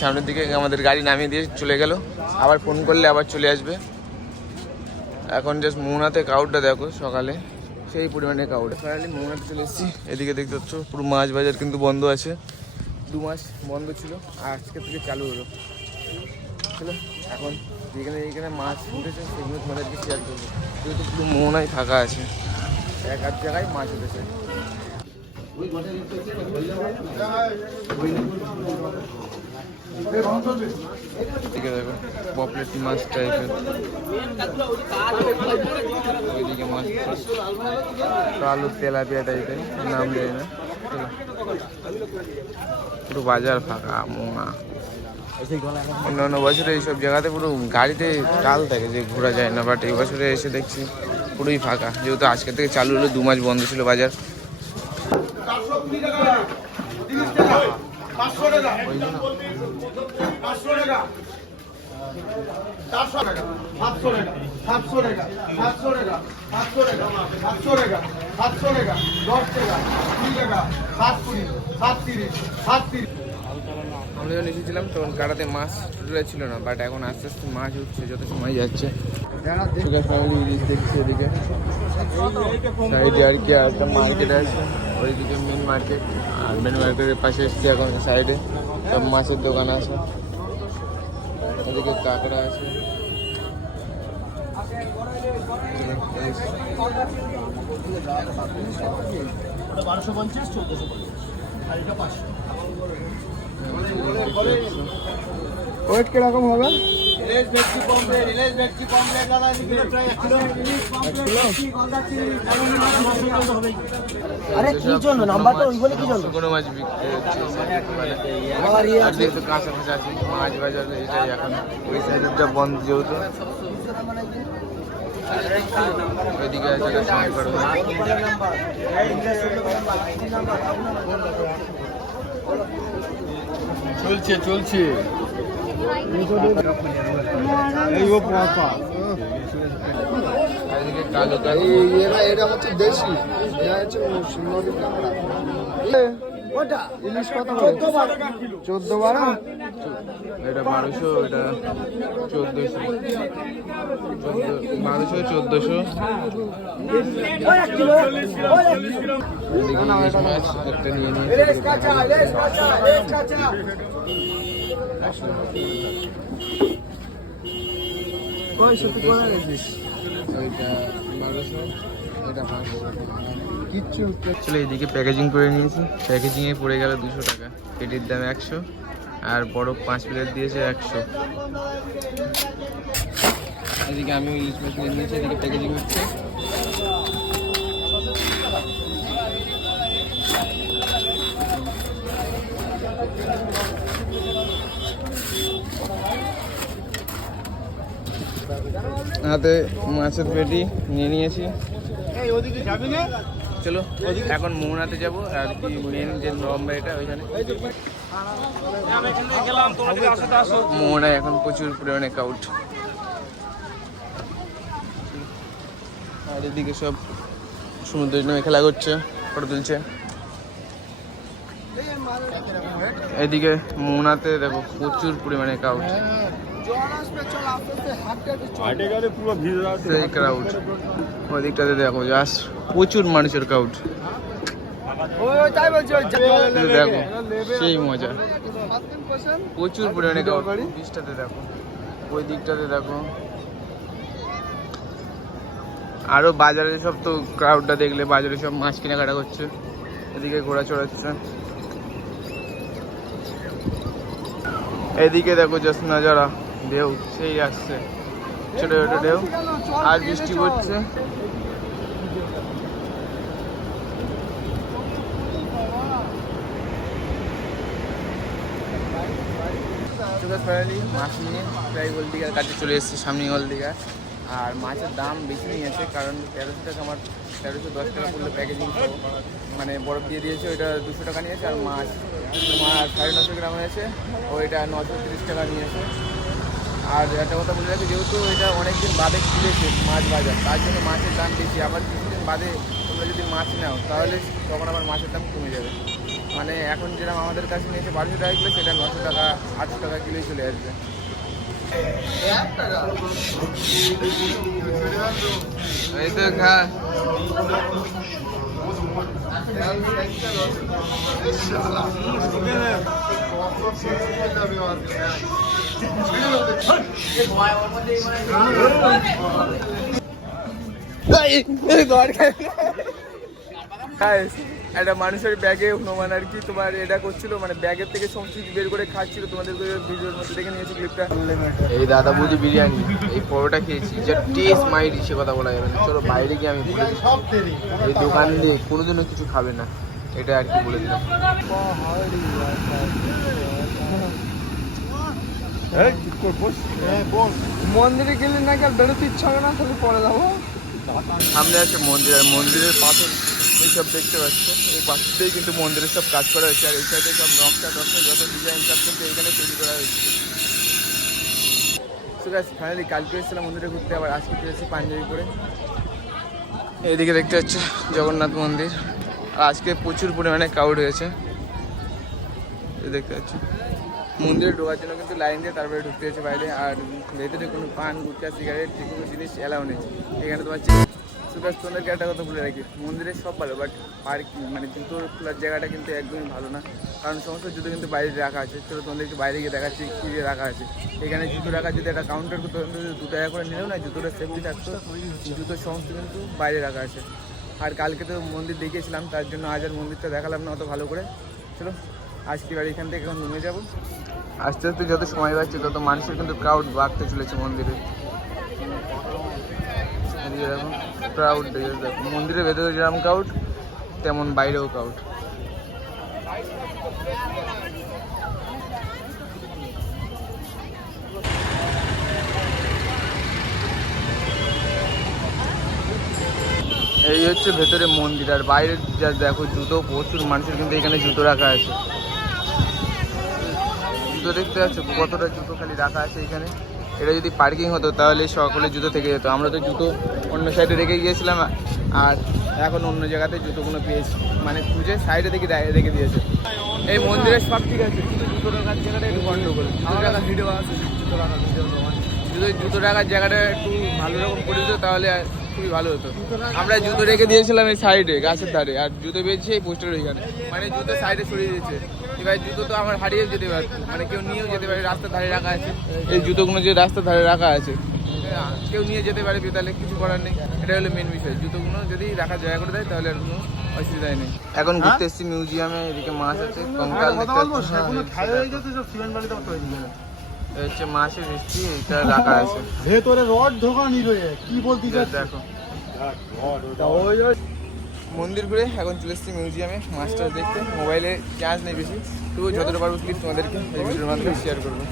সামনের দিকে আমাদের গাড়ি নামিয়ে দিয়ে চলে গেল। আবার ফোন করলে আবার চলে আসবে। এখন জাস্ট মোহনাতে কাউটটা দেখো, সকালে সেই পরিমাণে কাউট। ফাইনালি মোহনাতে চলে এসেছি। এদিকে দেখতে পাচ্ছ পুরো মাছ বাজার কিন্তু বন্ধ আছে, 2 মাস বন্ধ ছিল, আর আজকে থেকে চালু হলো। চলো এখন এইখানে মাছ উঠেছে সেগুলো তোমাদেরকে শেয়ার করবো, যেহেতু পুরো মোহনায় ফাঁকা আছে, এক আধ জায়গায় মাছ উঠেছে। দেখো পপলেট মাছ টাইপের, ওইদিকে মাছ আলু তেলাপিয়া টাইপের, নাম জানি না। পুরো বাজার ফাঁকা মোহনা। অন্যান্য বছরে এইসব জায়গাতে পুরো গাড়িতে টাল থাকে যে ঘোরা যায় না, বাট এই বছরে এসে দেখছি পুরোই ফাঁকা, যেহেতু আজকে থেকে চালু হলো, 2 মাস বন্ধ ছিল বাজার। আমরা যখন এসেছিলাম তখন কাটাতে মাছ টোটালে ছিল না, বাট এখন আস্তে আস্তে মাছ উঠছে যত সময় যাচ্ছে। দেখছি এদিকে সাইডে আর কি একটা মার্কেট আছে, ওইদিকে মেন মার্কেট, আর মেন মার্কেটের পাশে এসছি এখন সাইডে সব মাছের দোকান আছে, ওদিকে কাঁকড়া আছে। ওয়েট কিরকম হবে? আরে কি জন্য নাম্বারটা ওই বলে কি জন্য কোনো মাছ বিক্রি হচ্ছে, কাঁচা ফাঁচা আছে মাছ বাজার, এটাই এখন ওই সাইডটা বন্ধ যেহেতু। ওইদিকে আছে চলছে চলছে এটা হচ্ছে দেশি, ইলিশ কত 14-12, এটা 1200, এটা 1400, 1200 1400। একটা নিয়ে চলো এইদিকে প্যাকেজিং করে নিয়েছি, প্যাকেজিংয়ে পড়ে গেল 200 টাকা, পেটির দাম 100, আর বড় 5 প্লেট দিয়েছে 100। এদিকে আমিও ইলিশ মাছ নিয়ে নিয়েছি, এদিকে প্যাকেজিং হচ্ছে। হাতে মাছের পেটি নিয়ে নিয়েছি। চলো এখন মোহনাতে যাবো, আর কি মেন যে লম্বা এটা ওইখানে মোহনায় এখন প্রচুর পরিমাণে কাউট। আর এদিকে সব সমুদ্রের নামে খেলা করছে, ফটো তুলছে। এদিকে মোহনাতে দেখো প্রচুর পরিমাণে কাউট, সেই ক্রাউড। ওই দিকটাতে দেখো জাস্ট প্রচুর মানুষের কাউট, দেখো সেই মজা, প্রচুর পরিমাণে কাউট। বিচটাতে দেখো, ওই দিকটাতে দেখো, আরো বাজারে সব তো ক্রাউডটা দেখলে বাজারে সব মাছ কেনাকাটা করছে, এদিকে ঘোরা চড়াচ্ছে। এদিকে দেখো জাস্ট নাজারা, ঢেউ সেই আসছে, ছোট ছোট ঢেউ, আর বৃষ্টি পড়ছে। ফাইনালি মাছ নিয়ে প্রায় হলদিঘার কাছে চলে এসেছি, সামনে হলদিঘা। আর মাছের দাম বেশি নিয়েছে, কারণ 1300 টাকা, আমার 1310 টাকা পড়লে প্যাকেজিং মানে বরফ দিয়ে দিয়েছে, ওইটা 200 টাকা নিয়েছে। আর মাছ তোমার 950 গ্রাম হয়েছে, ওইটা 930 টাকা নিয়েছে। আর একটা কথা বলে রাখি, যেহেতু এটা অনেকদিন বাদে খুলেছে মাছ বাজার, তার জন্য মাছের দাম বেশি। আবার কিছুদিন বাদে তোমরা যদি মাছ নাও তাহলে তখন আবার মাছের দাম কমে যাবে। মানে এখন যেরকম আমাদের কাছে নিয়েছে 1200 টাকা কিলো, সেটা 900 টাকা 800 টাকা কিলোই চলে আসবে। এই তো খা একটা মানুষের ব্যাগে হনুমান আর কি তোমার এটা করছিল, মানে ব্যাগের থেকে সমস্ত কিছু বের করে খাচ্ছিল, তোমাদের ভিডিওর মধ্যে দেখে নিয়েছি ক্লিপটা। এই দাদা বৌদি বিরিয়ানি, এই পরোটা খেয়েছি, যা টেস্ট মাইরি সে কথা বলা যাবে না। চলো বাইরে গিয়ে আমি বলে এই দোকান দিয়ে কোনোদিনও কিছু খাবে না, এটা আর কি বলে দিলাম। মন্দিরে গেলে নাকি আর বেরোতে ইচ্ছা হবে না, তাহলে পরে যাবো। সামনে আছে মন্দির, আর মন্দিরের পাথর এইসব দেখতে পাচ্ছ, এই পাথরটাই কিন্তু মন্দিরের সব কাজ করা হয়েছে। আর এই সাইডে সব নকশা টকশা যত ডিজাইন সব কিন্তু এখানে তৈরি করা হয়েছে। সো গাইস ফাইনালি কালকে এসেছিলাম মন্দিরে ঘুরতে, আবার আজকে ফিরেছি পাঞ্জাবি পরে। এইদিকে দেখতে পাচ্ছ জগন্নাথ মন্দির, আর আজকে প্রচুর পরিমাণে ক্রাউড হয়েছে। দেখতে পাচ্ছ মন্দিরে ঢোকার জন্য কিন্তু লাইন দিয়ে তারপরে ঢুকতে হয়েছে বাইরে। আর ভেতরে কোনো পান গুটকা সিগারেট যে কোনো জিনিস অ্যালাউ নেই এখানে। তোমার সুগার তোমাদেরকে একটা কথা বলে রাখি, মন্দিরে সব ভালো, বাট পার্কিং মানে জুতোর খোলার জায়গাটা কিন্তু একদমই ভালো না, কারণ সমস্ত জুতো কিন্তু বাইরে রাখা আছে। চলো তোমাদের একটু বাইরে গিয়ে দেখাচ্ছি কী দিয়ে রাখা আছে। এখানে জুতো রাখা যদি একটা কাউন্টার করতে 2 টাকা করে নিলেও না, জুতোটা সেফটি থাকতো। জুতো সমস্ত কিন্তু বাইরে রাখা আছে। আর কালকে তো মন্দির দেখিয়েছিলাম, তার জন্য আজ আর মন্দিরটা দেখালাম না অত ভালো করে। চলো আজকে বাড়ি এখান থেকে এখন নেমে যাবো। আস্তে আস্তে যত সময় পাচ্ছে তত মানুষের কিন্তু ক্রাউড বাড়তে চলেছে মন্দিরে। যেরকম ক্রাউড দেখো, মন্দিরের ভেতরে যেরকম ক্রাউড তেমন বাইরেও ক্রাউড। এই হচ্ছে ভেতরে মন্দির, আর বাইরে যা দেখো জুতো, প্রচুর মানুষের কিন্তু এখানে জুতো রাখা আছে। জুতো দেখতে পাচ্ছ কতটা জুতো খালি রাখা আছে এখানে। এটা যদি পার্কিং হতো তাহলে সকলে জুতো থেকে যেত। আমরা তো জুতো অন্য সাইডে রেখে গিয়েছিলাম, আর এখন অন্য জায়গাতে জুতোগুলো পেয়েছি, মানে খুঁজে সাইডে থেকে রেখে দিয়েছে। এই মন্দিরের সব ঠিক আছে, কিন্তু জুতো রাখার জায়গাটা একটু গন্ডগোল। জুতো রাখার ভিডিও আছে, জুতো রাখার জায়গাটা একটু ভালো রকম করে দিত তাহলে খুবই ভালো হতো। আমরা জুতো রেখে দিয়েছিলাম এই সাইডে গাছের ধারে, আর জুতো পেয়েছি এই পোস্টার ওইখানে, মানে জুতো সাইডে সরিয়ে দিয়েছে। এবার জুতো তো আমার হারিয়ে যেতে পারতো, মানে কেউ নিয়েও যেতে পারে, রাস্তার ধারে রাখা আছে। এই জুতোগুলো যে রাস্তার ধারে রাখা আছে, কেউ নিয়ে যেতে পারে, তাহলে কিছু করার নেই। এটা হলো মেন বিষয়, জুতোগুলো যদি রাখার জায়গা করে দেয় তাহলে আর কোনো অসুবিধাই নেই। এখন ঘুরতে এসেছি মিউজিয়ামে, এদিকে মাছ আছে, কঙ্কাল হচ্ছে মাছের মিষ্টি, এটা রাখা আছে ভেতরে রড ঢোকা নিল, কি বলতে দেখো। মন্দির ঘুরে এখন চলে এসেছি মিউজিয়ামে মাছটা দেখতে। মোবাইলে চার্জ নেই বেশি, তবু যতটা পারবো ক্লিপ তোমাদেরকে এই ভিডিওর মাধ্যমে শেয়ার করবো।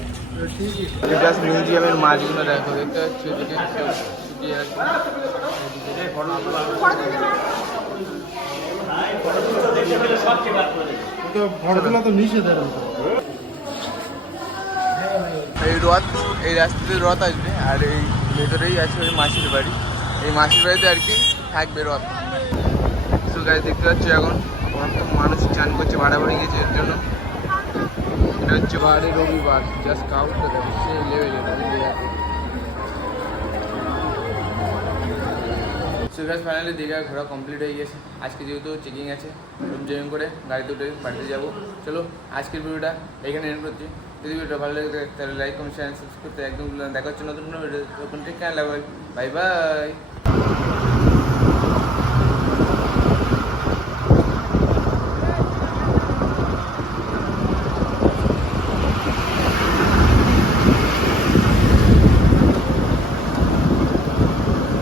জাস্ট মিউজিয়ামের মাছগুলো দেখো, দেখতে পাচ্ছি এদিকে এই রথ, এই রাস্তাতে রথ আসবে, আর এই ভেতরেই আছে ওই মাসির বাড়ি। এই মাসির বাড়িতে আর কি থাকবে রথ। তো গাছ দেখতে পাচ্ছি এখন মানুষ চান করছে, বাড়াবাড়ি গেছে এর জন্য। এটা হচ্ছে বারে রবিবার, জাস্ট কাউন্টটা দেখো সেই লেভেলের। সো গাইস ফাইনালি দীঘা ঘোরা কমপ্লিট হয়ে গেছে। আজকে যেহেতু চেকিং আছে, রুম চেকিং করে গাড়িতে উঠে বাড়িতে যাবো। চলো আজকের ভিডিওটা এখানে এন্ড করছি। যদি ভিডিওটা ভালো লাগে তাহলে লাইক কমেন্ট শেয়ার সাবস্ক্রাইব করতে একদম দেখা হচ্ছে নতুন কোনো video. Take care, bye by.